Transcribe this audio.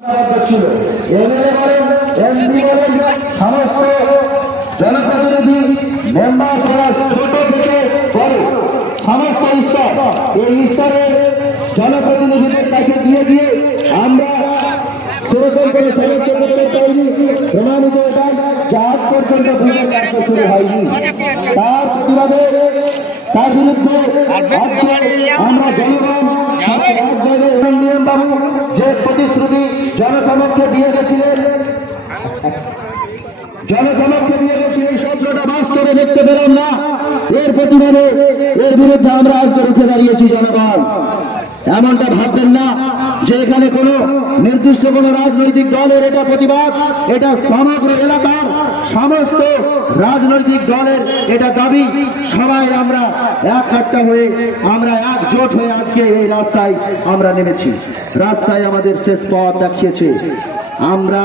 ছিল এমএলএ বলেন, এমপি বলেন, সমস্ত জনপ্রতিনিধি মেম্বার ক্লাস ছোট থেকে বড় সমস্ত স্তর, এই স্তরের জনপ্রতিনিধিদের কাছে দিয়ে দিয়ে আমরা সেরকম করে সমস্ত করতে পারিনি। প্রমাণিত এটা যে আজ পর্যন্ত কার্য শুরু হয়নি। তার প্রতিবাদে তার বিরুদ্ধে আমরা জনগণ নিয়ম বাবু যে প্রতিশ্রুতি জনসমক্ষে দিয়ে গেছিলেন, এই স্বপ্নটা বাস্তবে দেখতে পেলাম না। এর প্রতিবাদে এর বিরুদ্ধে আমরা আজকে রুখে দাঁড়িয়েছি। জনগণ এমনটা ভাববেন না যে এখানে কোনো নির্দিষ্ট কোনো রাজনৈতিক দলের এটা প্রতিবাদ, এটা সমগ্র এলাকার সমস্ত রাজনৈতিক দলের এটা দাবি। সবাই আমরা এক হাট্টা হয়ে, আমরা একজোট হয়ে আজকে এই রাস্তায় আমরা নেমেছি। রাস্তায় আমাদের শেষ পথ দেখিয়েছে। আমরা